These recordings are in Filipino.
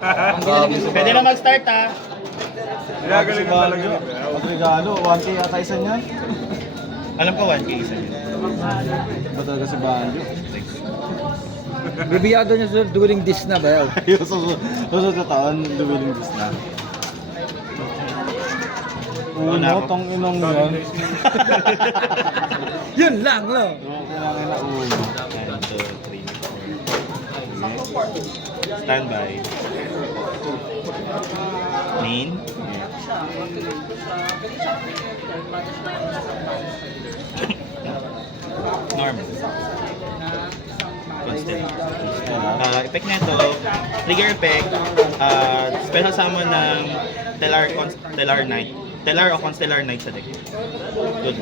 Pwede na mag-start ha. Ginagaling na talaga. Magregalo, 1K ata isa niyan. Alam ko 1K isa yun. Ba talaga si Banjo? Bibiyado niya sa during this na ba yun? Yung susunod na taon, duwiling bis na. Una Uno, ako. tong inong yun. Yun lang, no? Oo, kailangan na uno. 1, 2, 3, 4. Standby. Main. Normal. Constant. Effect nito, trigger effect, special summon ng Stellar Knight. Stellar o Constellar Knight sa deck. Good.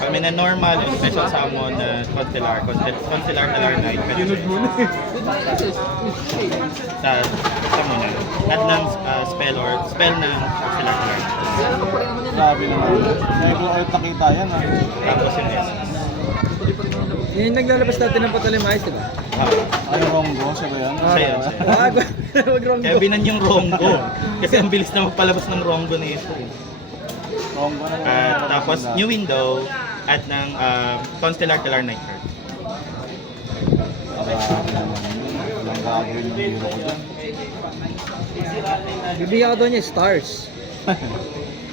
Pag may na normal, yung special summon na Constellar Stellar Knight. Yunod muna sa muna. At ng spell ng Constellar Knight. Grabe naman. Ngayon ko ulit nakita yan ah. Tapos yung essence. Yun yung naglalabas natin ng Patalimais, di ba? Ay, Rongo, siya ba yan? Siya yan. Wag wrong Kaya binan yung Rongo. Kasi ang bilis na magpalabas ng Rongo na ito. Rongo na Tapos new window at ng Constellar Knight card. Walang gagawin yung hero ko dyan. Bibiyado niya stars.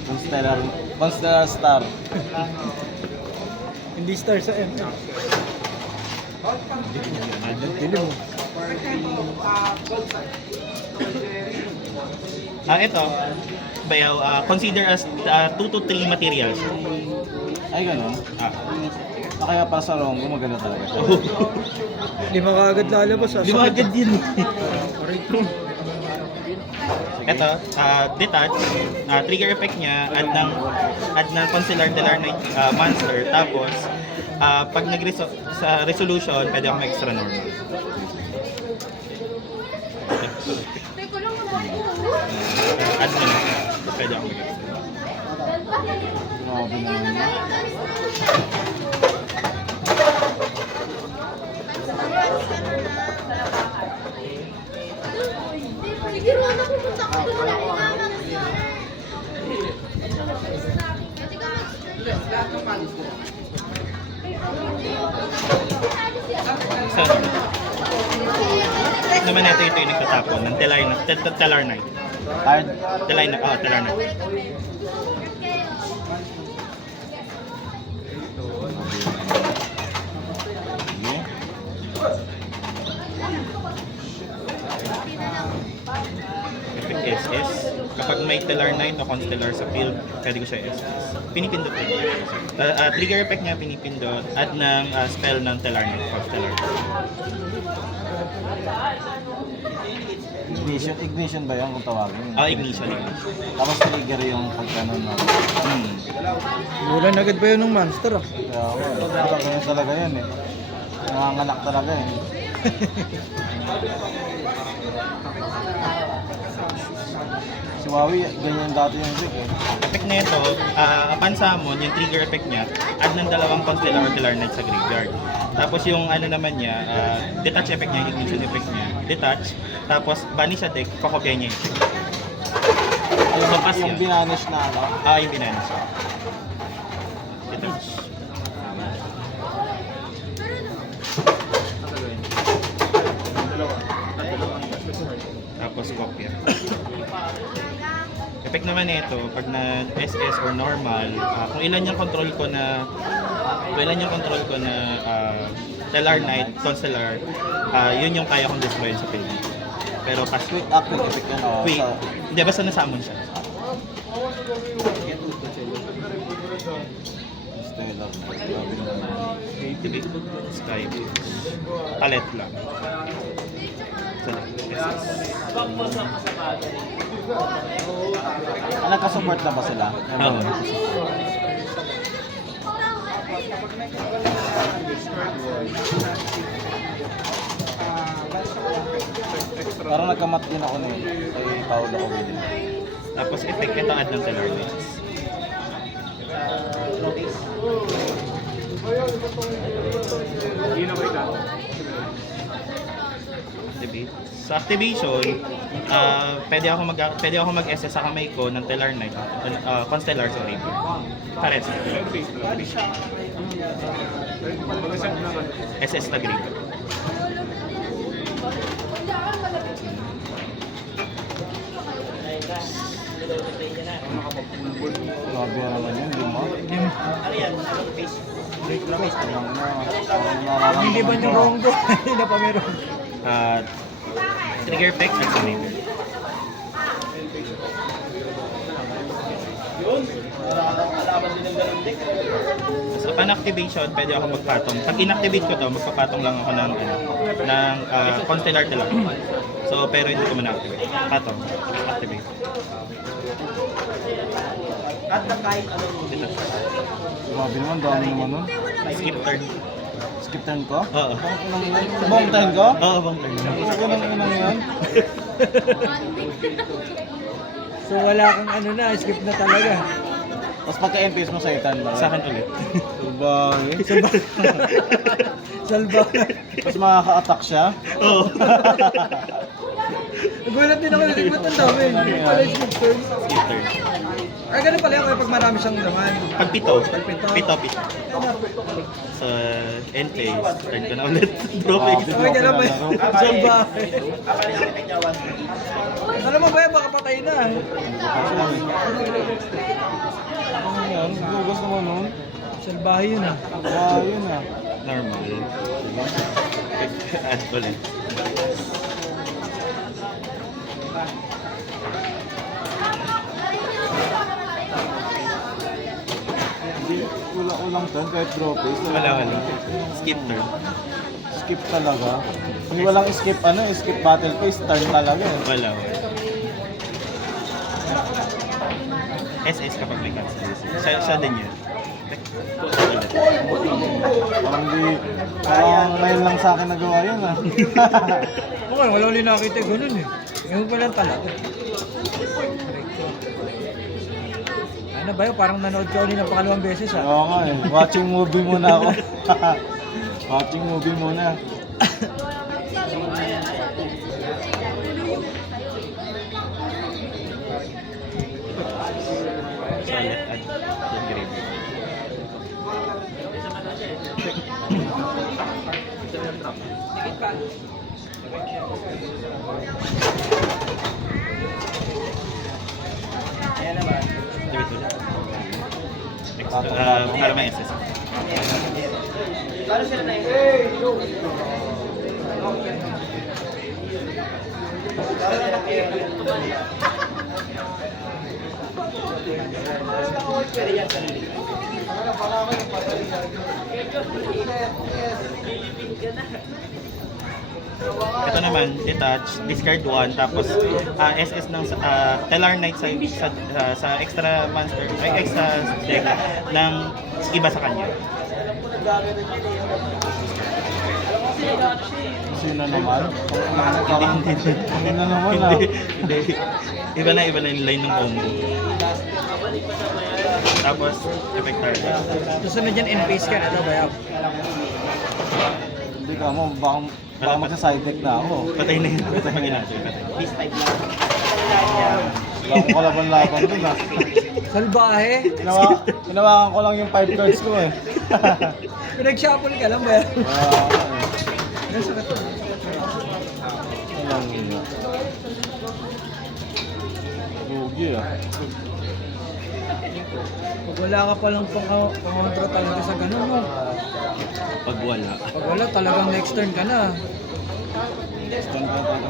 Constellar Star. Hindi stars sa M. Dilim mo. Ito, bayaw, consider as 2 to 3 materials. Ay, ganun. Kaya para sa Rongo, maganda talaga siya. Hindi makagad lalabas. Di ba agad yun? Ito, detach, trigger effect niya, add ng Constellar Knight monster, tapos pag sa resolution, pwede akong extra normal. Add mo na, pwede akong mag-extra. Grabe naman yun. Siguro ako pupunta ko doon na ilaman siya. So, naman ito yung nagtatapon ng Stellar Knight. Card. Stellar Knight. Sige. Effect SS. Kapag may Stellar Knight o Constellar sa field, pwede ko siya SS. Pinipindot ko. Trigger effect niya, pinipindot. Add ng spell ng Stellar Knight, Constellar. Ignition ba yan kung tawagin? Ignition. Tapos trigger yung pagkanon na. Bulan agad ba yun ng monster ah? Kaya ganyan talaga yan eh. Nanganganak talaga eh. Si Wawi, ganyan dati yung trick eh. Effect nito, upon summon, yung trigger effect niya, add ng dalawang Constellar or Stellar Knight sa graveyard. Tapos yung ano naman niya, detach effect niya, ignition effect niya, detach. Tapos banish sa deck, kokopya niya yung check. So, pass Yung yun. binanish na ano. Yung binanis siya. Detach. Tapos kopya. Effect naman nito, pag na SS or normal, kung ilan yung control ko na Stellar Knight, Constellar, yun yung kaya kong destroy sa field. Pero pas Quick active effect yan o. quick. Hindi, basta nasummon siya. Stellar na. Grabe naman. Sky. Palet lang. Sa SS. Nagka-support na ba sila? Oo. Parang nagkamat din ako nun. Kay Paolo ko din. Tapos effect ito add ng Stellar Knights. Sa activation, pwede ako mag-SS sa kamay ko ng Stellar Knight, Constellar, sorry. Pares. SS na Graveyard. Grabe naman yun, di mo? Hindi ba yung wrong go? Hindi na pa meron. Trigger effect, Activator. Sa pan-activation, pwede ako magpatong. Pag inactivate ko to, magpapatong lang ako ng Constellar Telar. So, pero hindi ko man-activate. Patong. Activate. Ito. Grabe naman, dami naman nun. Skip turn. Skip turn ko? Oo. Buong turn ko? Oo, bang turn. Unang yan. So wala kang ano na, skip na talaga. Tapos pagka-MPS mo sa itan ba? Sa akin ulit. Sabangin. Salba. Tapos makaka-attack siya. Oo. Nagulat din ako, ba't ang dami? Hindi pala yung skip turn. Skip turn. Ah, ganun pala yung pag marami siyang laman. Pag pito. Pito. So, end phase. Turn ko na ulit. Draw phase. Okay, ganun ba yun? Salba. Alam mo ba yan, baka patay na. Ano yan? Gugas naman nun. Salbahe yun ah. Wow, yun ah. Normal. Add ulit. Hindi, ulang turn kahit draw face. Wala. Skip turn. Skip talaga. Hindi walang skip skip battle phase, turn talaga eh. Wala. SS kapag may cancel. Siya din yun. Parang ngayon lang sa akin nagawa yun ah. Okay, wala ulit nakita ganun eh. Ngayon pa lang talaga. Ano ba yun? Parang nanood ka ulit ng pangalawang beses ah. Oo nga eh. Watching movie muna ako. Watching movie muna. Solid at grave. Activate ulit. Next, para may SS. Ito naman, detach, discard 1, tapos SS ng Stellar Knight sa extra monster, ay extra deck ng iba sa kanya. Sino naman? Hindi na naman ah. Hindi. Iba na yung line ng combo. Tapos, effect target. Susunod yan, in-face ka na ito ba yan? Hindi ka mo, baka magsa-side deck na ako. Patay na yun. Patay na yun. Beast type lang. Wala akong kalaban-laban dun ah. Salbahe? Hinawakan ko lang yung 5 cards ko eh. Pinag-shuffle ka lang ba yan? Nasa ka to. Walang yun. Rugi ah. Pag wala ka palang pangontra talaga sa ganun, no? Pag wala. Pag wala, talagang next turn ka na. Stand ka talaga.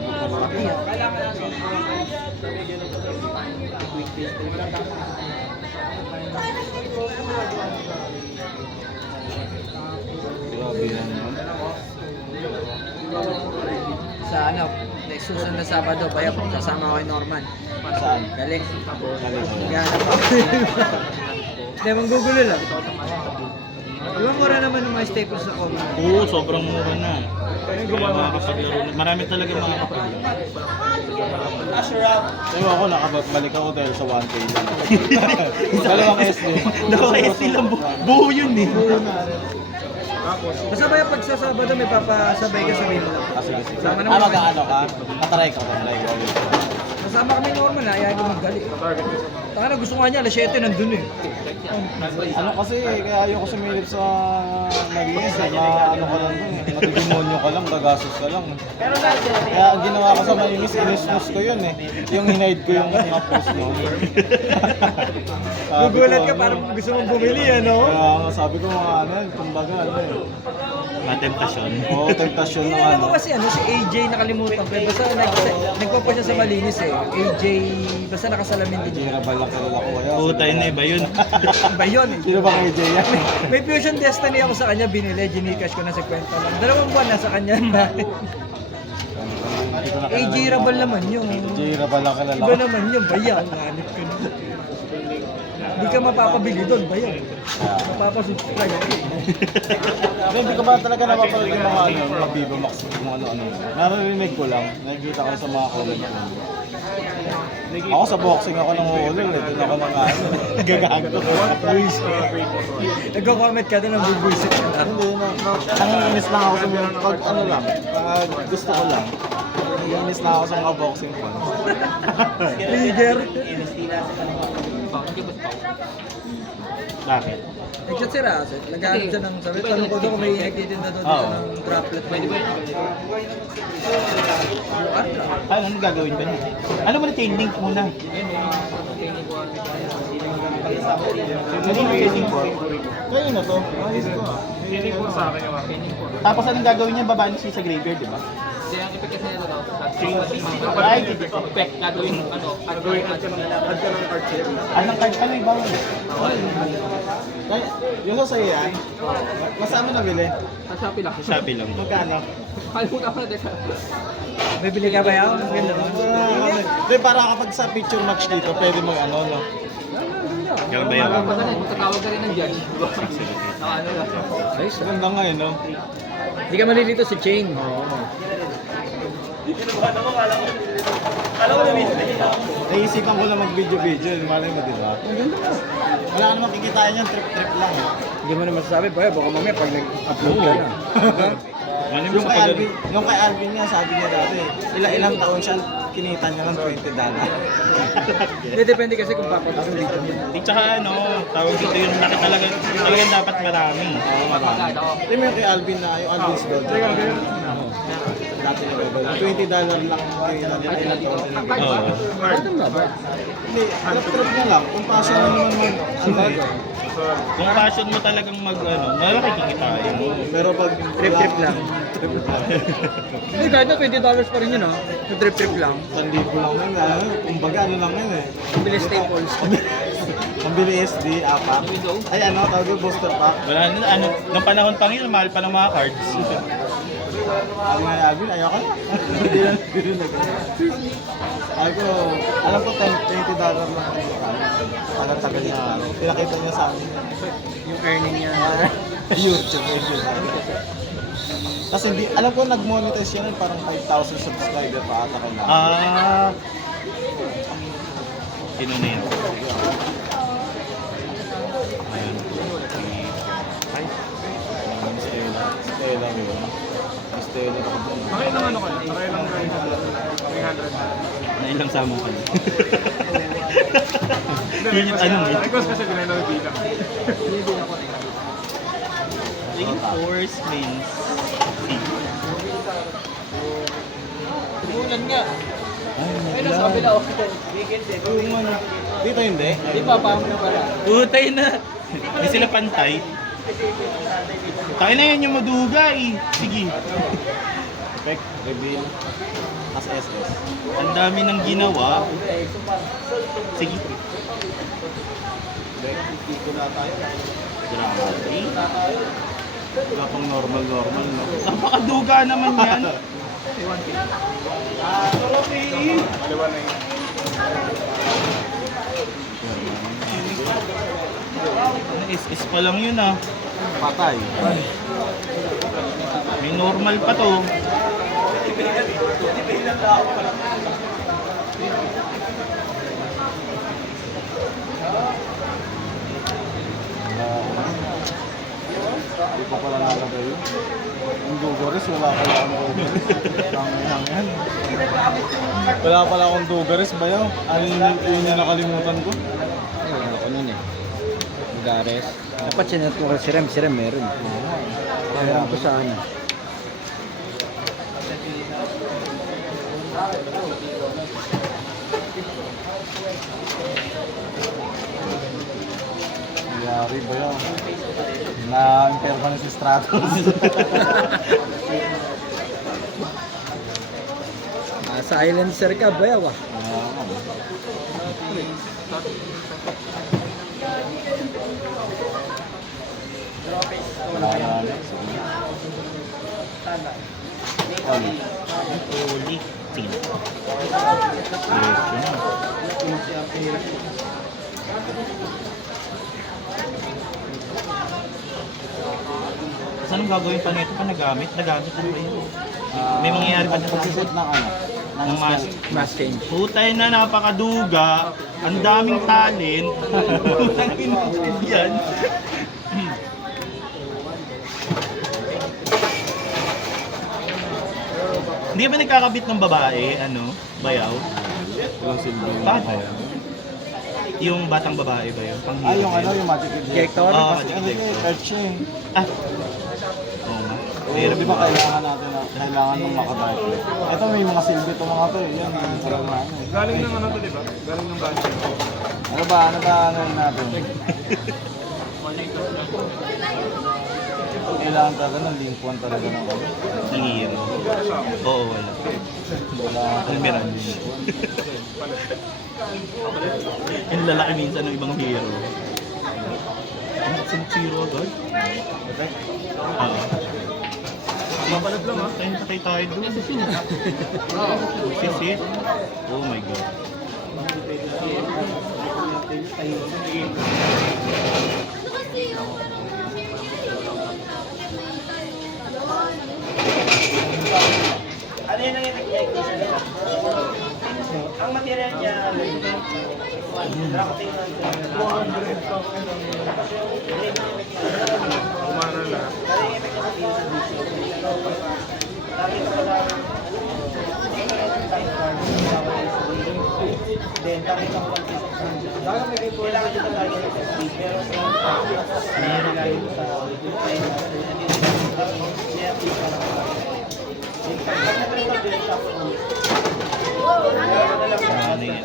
Grabe yan yun. Sa ano, next susunod na Sabado, bayap, kasama ko kay Norman. Saan? Galing. Galing. Gana pa. Hindi, manggugulo lang. Di ba mura naman ng mga staples sa common? Oo, sobrang mura na. Kaya makakapaglaro na. Marami talaga makakapaglaro. Sa'yo ako, nakabalik ako dahil sa 1K lang. Dalawang SD. Naka-SD lang. Buo yun eh. Basta ba yung pagsasabado may papasabay ka sa main lang. Sige, sige. Sama naman kami. Mag-ano ka? Tatry ko. Kasama kami normal na, ayaw ko magdali. Taka na gusto nga niya, alas 7 nandun eh. Ano kasi, kaya ayoko sumilip sa malinis eh. Ano ka lang dun eh. Matidemonyo ka lang, gagastos ka lang. Kaya ang ginawa ko sa malinis, inusnus ko yun eh. Yung hinide ko yung mga post mo. Gugulat ka, parang gusto mong bumili, ano? Kaya nga sabi ko mga ano, kumbaga ano eh. Matemptasyon. Oo, tentasyon Hindi ng alam ano. mo kasi ano, si AJ nakalimutan ko. Basta nagpo siya sa malinis eh. AJ, basta nakasalamin din niya. Tira ba lang kilala ko kaya? Puta yun na iba yun. Iba yun eh. Sino ba kay Jay yan? May Fusion Destiny ako sa kanya, binili, ginikash ko na sa kwenta lang. 2 buwan na sa kanya. AJ Rabal naman yun. Jay ba lang kilala Iba ko? naman yun, bayaw. Hanip ka na. Hindi ka mapapabili doon, bayaw. Mapapasubscribe. Hindi ko ba talaga napapanood yung mga ano, mga Viva Max, mga ano-ano. Naririnig ko lang, nakikita ko sa mga comment ko. Ako sa boxing ako nang uulol eh, doon ako mga ano, gagago. Nagko-comment ka doon ng bubuisit ka na. Hindi na, nanginginis lang ako sa mga, pag ano lang, pag gusto ko lang. Nanginginis lang ako sa mga boxing fans. Trigger. Bakit? Nag-chat si Russell. Naghanap siya ng sabi. Tanong ko doon kung may nagtitinda doon dito ng droplet. Pwede ba? Ano gagawin ba niya? Ano mo na chain link muna? Hindi mo chain link po. Kayo na to, ayos ko ah. Tapos anong gagawin niya? Babaan siya sa graveyard, di ba? Kaya ang epek kasi nito daw, Ay, epek, gagawin, ano, anong card? Ano yung bawal? Kaya, yung sa sa'yo yan, masama nabili. Shopee lang. Shopee lang. Magkano? Kalimutan ko na din. Bibili ka ba yan? Ang ganda naman. Hindi, para kapag sa picture match dito, pwede mag ano, no? Ganun ba yun? Pag ano, tatawag ka rin ng judge. Ano lang. Nice. Ganda nga eh, no? Hindi ka malilito si Chain. Naisipan ko lang mag-video-video, malay mo, di ba? Wala ka naman kikitain yan, trip-trip lang eh. Hindi mo naman sasabi, baka mamaya pag nag-upload ka na. Ano Yung kay Alvin, nga, sabi niya dati, ilang taon siya, kinita niya ng $20. Hindi, depende kasi kung papatapos dito. Di tsaka ano, tawag dito yung laki talagang dapat marami. Oo, marami. Hindi mo yung kay Alvin na, yung Alvin's Gold. Dati na $20 lang kinita niya, ilang taon din. Oo. Batang baba. Hindi, trip na lang, kung passion na naman mo, ano eh. Kung passion mo talagang mag ano, malaki kikitain mo. Pero pag Trip-trip lang. Trip lang. Hindi, kahit na $20 pa rin yun, ha? Yung trip-trip lang. 1,000 lang yun, ah. Kumbaga, ano lang yun eh. Bili staples. Pambili SD, apat. Ay, ano, tawag yung booster pack. Wala na, ano, nung panahon pang yun, mahal pa ng mga cards. Sabi nga, Alvin, ayoko na. Hindi na, hindi na. Sabi ko, alam ko, $20 lang kayo. Tagal niya, pinakita niya sa amin. Yung earning niya. YouTube. Kasi hindi, alam ko, nag-monetize yan, parang 5,000 subscriber pa ata kailangan. Ah. Sino na yun? Ayun. Ay. Stella yun. Stella ako dun. Nakailang ano ka? Nakailang 300. Nailang sama ka na. Yun yung ano mo. Request kasi dinalaw bilang. Reinforce means Tumulan nga. Ay, Nasa kabila, okay. yung ano, dito hindi. Di ba, paano na pala? Putay na. Hindi sila pantay. Tayo na yun yung madugay. Sige. Effect, reveal, as SS. Ang dami ng ginawa. Sige. Dito na tayo. Grabe. Wala pang normal, no? Napakaduga naman yan. Kaliwa na yun. Ano, SS pa lang yun ah. Patay. May normal pa to. Hindi ko pala nalagay Yung Dugaris, wala pala akong Dugaris. Ang yan. Wala pala akong Dugaris ba yun? Ano yun yung nakalimutan ko? Ayun, ako nun eh. Lugares. Dapat sinat mo kasi si Rem meron. Kaya ko sana. Yari ba yun? Na-impair pa na si Stratos. Silencer ka, bayaw ah. Holy. Sige na. Diretso na. Saan ang gagawin pa nito pa nagamit? Nagamit na ba yun? May mangyayari pa dito sa Pagsisit ng ano? ng mask. Mass change. Putay na napakaduga. Ang daming talent. Putang inutid yan. Hindi ba nagkakabit ng babae? Ano? Bayaw? Walang silbi. Bakit? Yung batang babae ba yun? Pang Ah, yung ano, yung Magic Ejector? Oo, Kasi Magic ano yun, Ejector. touch yun. Ah. Oo nga. Pero di ba kailangan natin kailangan ng makabike? Ito may mga silbi to mga to. Yan, yung sa mga ano. Galing ng ano to, di ba? Galing ng budget. Ano ba ano yun natin? Kailangan talaga ng link one talaga ng ano. Nangihiro. Oo, wala. Wala. Ang meron din. Yung lalaki minsan ng ibang hero. Sub-Zero agad? Oo. Mapalag lang ha. Patay tayo doon. Sisit. Oh my God. Ano yung nangyayari niya? Ang material niya, Umano na. Ano yan?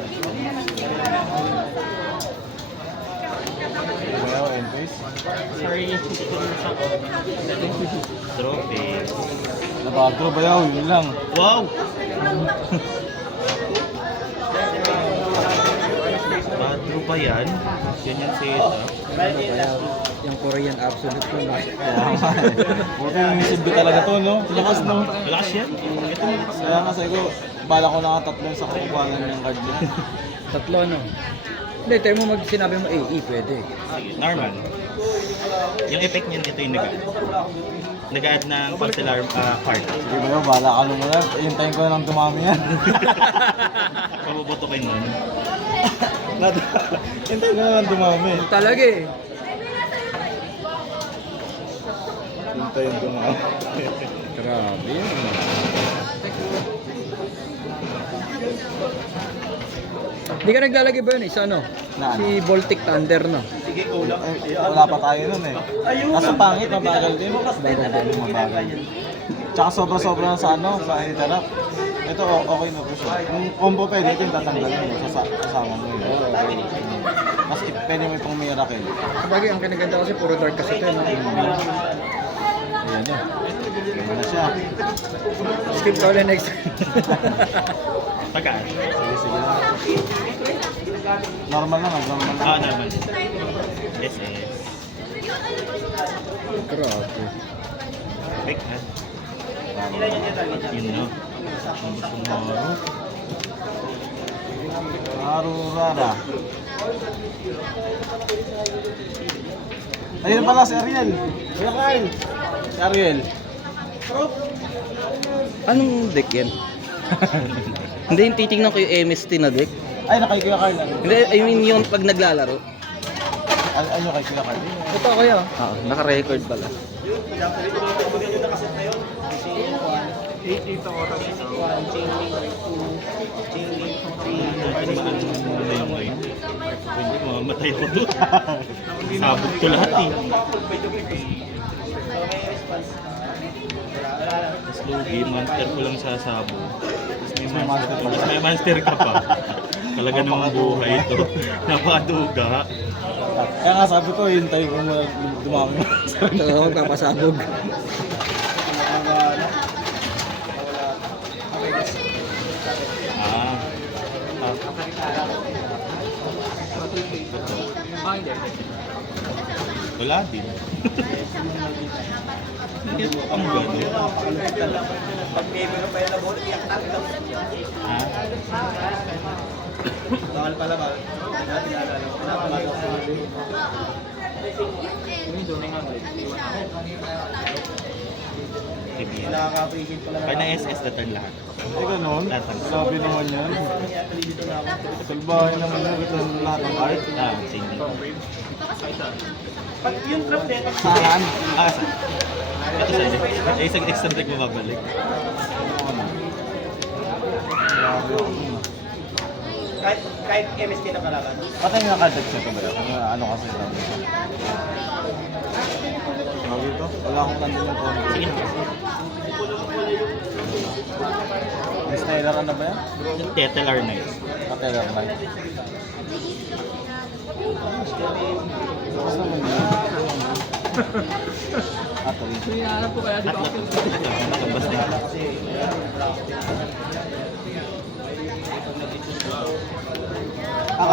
Well, anyways. Sorry, trophy. Nabagro ba yaw? Yun lang. Wow! Patro ba yan? Yan yung setup. Yung Korean absolute ko na. Kaya nga eh. Buti yung silbi talaga to, no? Lakas, no? Lakas yan. Ito mo. Kaya nga sabi ko, bala ko na tatlo sa kukuhanan ng card niya. Tatlo no. Hindi, tayo mo sinabi mo AE, pwede. Sige, normal. Yung effect niyan, ito yung nag-add ng consular card. Sige ba yun, bala ka lumula. Hintayin ko na lang dumami yan. Pabubuto kayo nun. Hintayin ko na lang dumami. Talaga eh. Hintayin dumami. Grabe yun. Hindi ka naglalagay ba yun sa ano? Na ano? Si Baltic Thunder no? Wala pa tayo nun eh. Kaso pangit, mabagal din. Mabagal din, mabagal. Tsaka sobra-sobra sa ano, sa interrupt. Ito okay na po siya. Kung combo pwede ito yung tatanggalin mo, kasama mo yun. Mas pwede mo itong miracle. Sabagay, ang kinaganda kasi puro dark kasi ito. No? Ayan na. Ayan na siya. Skip ka ulit next time. Pagkaan? Sige lang. Normal lang, normal lang. Ah, normal. Yes, yes. Grabe. Effect ha? Yun no. Ang gusto mo maro. Arurara. Ayun pala si Ariel. Kuya Kyle. Si Ariel. Anong deck yan? Hindi, yung titignan ko yung MST na deck. Ay, nakay Kuya Kyle. Hindi, I mean yung pag naglalaro. Ayun kay Kuya Kyle. Ito kaya. Oo, naka-record pala. Kita ko tapos isa. Hindi, mamamatay ko doon. Sabog ko lahat eh. Tapos lugi, monster ko lang sasabo. Tapos may monster ka pa. Talaga namang buhay ito. Napakaduga. Kaya nga sabi ko, hintay ko muna dumami. Ito ako magpapasabog. Ah. Ah, hindi. Wala din. Ang gano'n. Pag may meron pa yung labor, iyak tanggap. Ha? Bawal pala ba? Pinapalaga ko. Kaibigan. Nakaka-appreciate pala. Kaya na SS na turn lahat. Eh ganun, sabi naman yan. Salbahin naman yan, ito lahat ng art. Ah, same din. Pag yung trap din, Saan? Ah, saan? Ito sa'yo. Eh, isang eccentric mo babalik. Grabe ako dun. kahit MSK na kalaban. Patay nga card check ba yun? Ano kasi sabi ko? Sabi ito? Wala akong tanda ng konti. Sige na. Miss Taylor ano ba yan? Yung Tetelar Knight. Taylor Knight. Tapos naman yun. Atoy. So, hinahanap ko kaya dito At ako. nakabas na yun.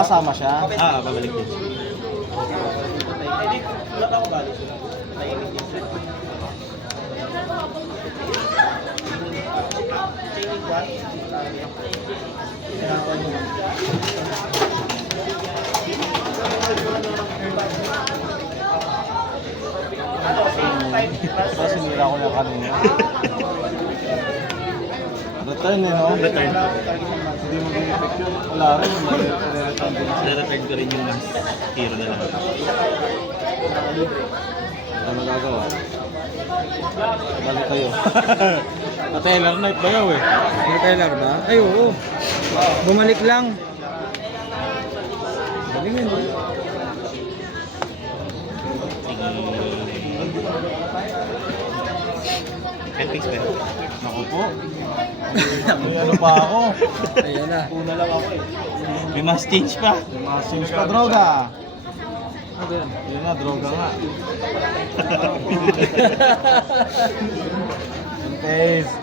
Kasama siya. Ah, babalik din. Wala pa ako balik. Tahimik din sila. Chaining one. So, sinira ko yung kanina. Return eh, no? Return. Hindi mo ginipik yun. Wala rin. Return din. Return ko rin yung mas hero na lang. Ano magagawa? Balik kayo. Taylor Knight ba yaw eh? May Taylor ba? Ay, oo. Bumalik lang. Galing yun. Ten pings ba? Naku po. May ano pa ako. Ayan na. Una lang ako eh. May mas change pa. Mga sims pa droga. Ano yan? Yun na, droga nga. Taste.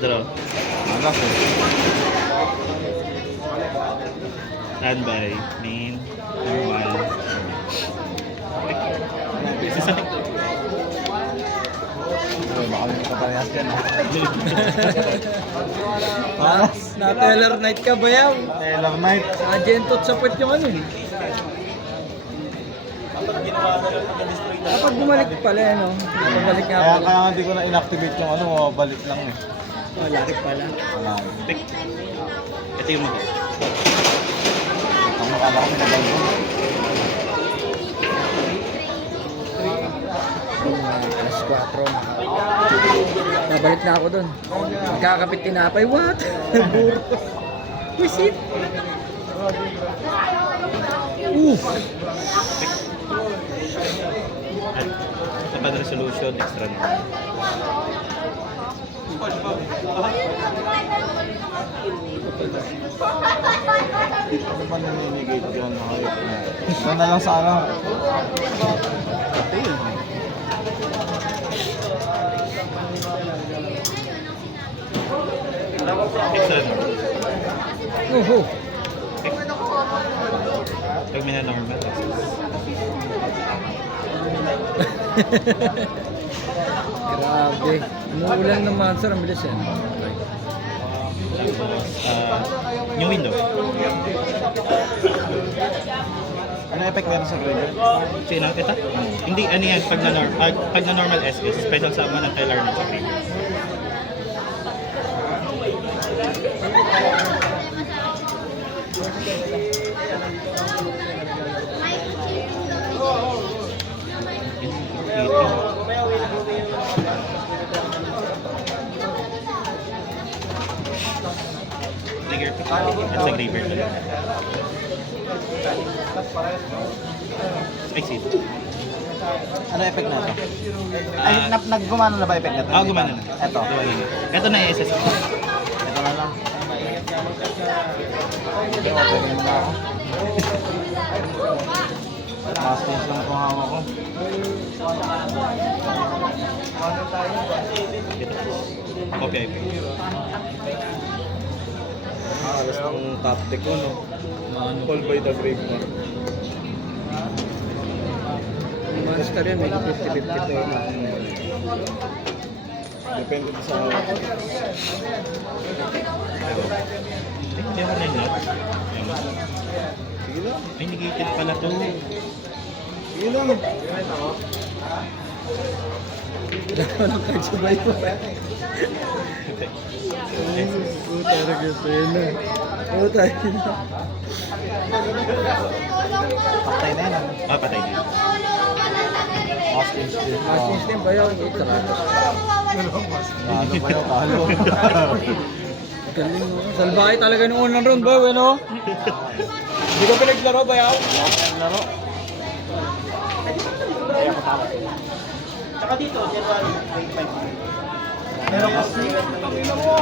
Draw. Anak eh. Standby. Main. Normal. Sisabik. Uy, baka may kaparehas dyan ah. Paras. Na Taylor Knight ka ba yan? Taylor Knight. Agentot sa puwet yung ano eh. Dapat bumalik pala eh, no? Bumalik nga Kaya pala. hindi ko na inactivate yung ano, balik lang eh. Malaki pala. Wala. Pick. Ito yung mag- Ang makala ko pinabag ko. Alas 4. Babalik na ako dun. Magkakapit tinapay. What? Burro. Wisit. At kapag resolution, extra na. Ano ba naninigate dyan? Hayop na. Ito na lang sa ano. Pati yun. Extra na. Uhu. Pag may na-normal, Grabe. Umuulan ng monster. Ang bilis yan. new window. Ano effect meron sa gradient? Sino? Ito? Hindi, ano yan, pag na-normal SS, special summon ng Taylor Knight sa graveyard. Trigger effect at sa graveyard na lang. Exit. Ano effect na ito? Ay, naggumana na ba effect na ito? Gumana na. Ito. Ito na yung SSD. Ito na lang. Okay, okay na ako. Last change lang itong hawak ko. Copy IP. Alas ng top deck ko, no? Call by the grave mo. Monster yan, may 50-50 to. Depende sa hawak ko. Hindi ako na-notes. Sige lang. Ay, negated pala to. Sige lang. Walang kagsabay ko. Puta, nag-spray na. Puta, Paktay na yan. Patay din. Last change din. Last change din ba yun? Ito na. Talo pa yun, talo. Galing mo. Salbahe talaga nung unang round ba, ano? Hindi ko pinaglaro ba yaw? Laro. Tsaka dito, January 25. Meron kasi. Tangina mo.